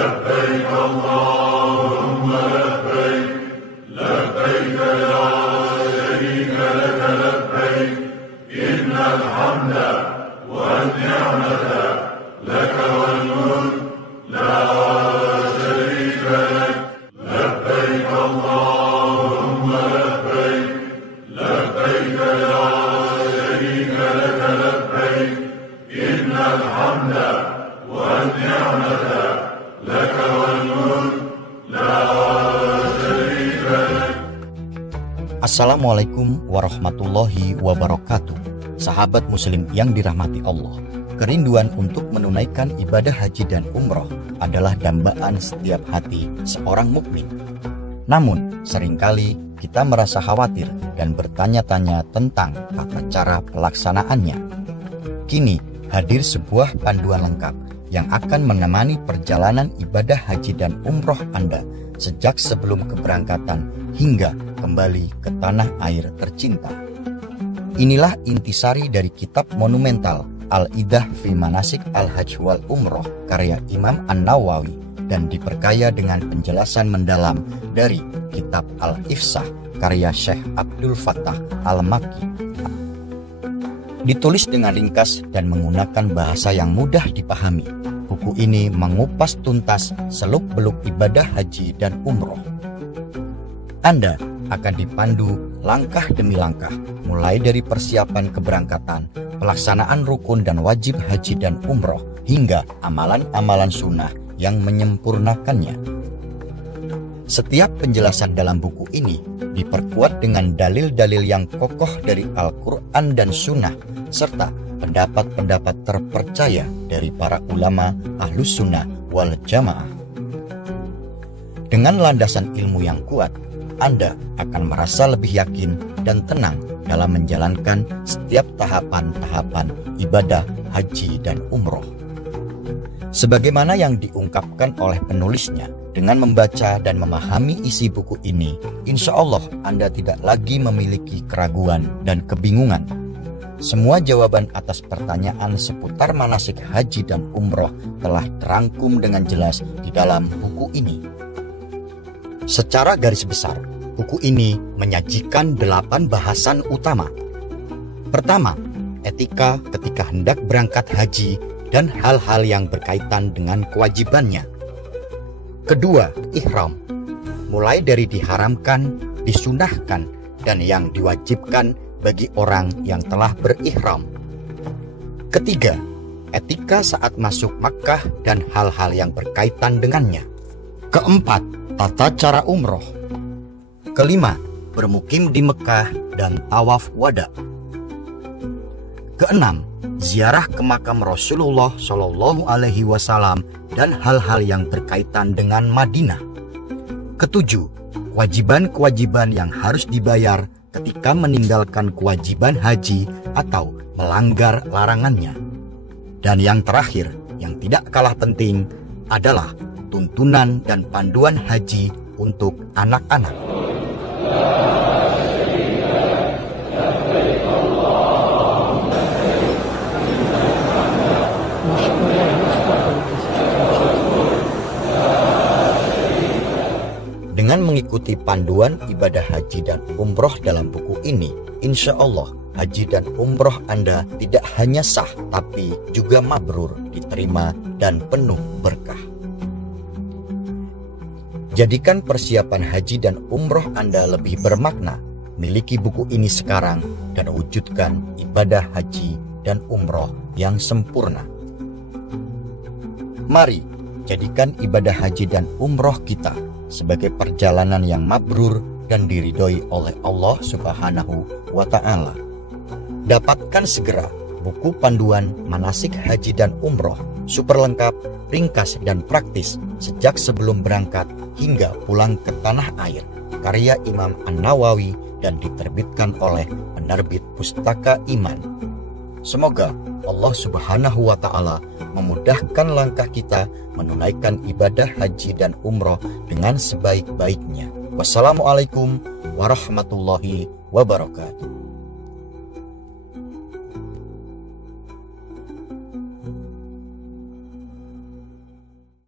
لبيك اللهم لبيك لبيك لا شريك لك لبيك إن الحمد والنعمة لك والملك لا شريك لك لبيك اللهم لبيك لبيك لا شريك لك لبيك إن الحمد والنعمة لك والملك لا شريك لك. Assalamualaikum warahmatullahi wabarakatuh. Sahabat muslim yang dirahmati Allah, kerinduan untuk menunaikan ibadah haji dan umroh adalah dambaan setiap hati seorang mukmin. Namun, seringkali kita merasa khawatir dan bertanya-tanya tentang tata cara pelaksanaannya. Kini, hadir sebuah panduan lengkap yang akan menemani perjalanan ibadah haji dan umroh Anda sejak sebelum keberangkatan hingga kembali ke tanah air tercinta. Inilah intisari dari kitab monumental Al-Idah fi Manasik Al-Hajj wal Umroh karya Imam An-Nawawi dan diperkaya dengan penjelasan mendalam dari kitab Al-Ifsah karya Syekh Abdul Fattah Al-Makki. Ditulis dengan ringkas dan menggunakan bahasa yang mudah dipahami, buku ini mengupas tuntas seluk-beluk ibadah haji dan umroh. Anda akan dipandu langkah demi langkah, mulai dari persiapan keberangkatan, pelaksanaan rukun dan wajib haji dan umroh, hingga amalan-amalan sunnah yang menyempurnakannya. Setiap penjelasan dalam buku ini diperkuat dengan dalil-dalil yang kokoh dari Al-Quran dan Sunnah, serta pendapat-pendapat terpercaya dari para ulama Ahlus Sunnah wal Jamaah. Dengan landasan ilmu yang kuat, Anda akan merasa lebih yakin dan tenang dalam menjalankan setiap tahapan-tahapan ibadah haji dan umroh. Sebagaimana yang diungkapkan oleh penulisnya, dengan membaca dan memahami isi buku ini, insya Allah Anda tidak lagi memiliki keraguan dan kebingungan. Semua jawaban atas pertanyaan seputar manasik haji dan umroh telah terangkum dengan jelas di dalam buku ini. Secara garis besar, buku ini menyajikan 8 bahasan utama. Pertama, etika ketika hendak berangkat haji dan hal-hal yang berkaitan dengan kewajibannya. Kedua, ihram, mulai dari diharamkan, disunahkan, dan yang diwajibkan bagi orang yang telah berihram. Ketiga, etika saat masuk Makkah dan hal-hal yang berkaitan dengannya. Keempat, tata cara umroh. Kelima, bermukim di Mekah dan tawaf wada. Keenam, ziarah ke makam Rasulullah Shallallahu Alaihi Wasallam dan hal-hal yang berkaitan dengan Madinah. Ketujuh, kewajiban-kewajiban yang harus dibayar ketika meninggalkan kewajiban haji atau melanggar larangannya. Dan yang terakhir, yang tidak kalah penting, adalah tuntunan dan panduan haji untuk anak-anak. Dengan mengikuti panduan ibadah haji dan umroh dalam buku ini, insya Allah haji dan umroh Anda tidak hanya sah, tapi juga mabrur, diterima, dan penuh berkah. Jadikan persiapan haji dan umroh Anda lebih bermakna. Miliki buku ini sekarang dan wujudkan ibadah haji dan umroh yang sempurna. Mari jadikan ibadah haji dan umroh kita sebagai perjalanan yang mabrur dan diridhoi oleh Allah Subhanahu wa Ta'ala. Dapatkan segera buku panduan manasik haji dan umroh, super lengkap, ringkas dan praktis sejak sebelum berangkat hingga pulang ke tanah air, karya Imam An-Nawawi dan diterbitkan oleh penerbit Pustaka Iman. Semoga Allah Subhanahu wa Ta'ala memudahkan langkah kita menunaikan ibadah haji dan umroh dengan sebaik-baiknya. Wassalamualaikum warahmatullahi wabarakatuh.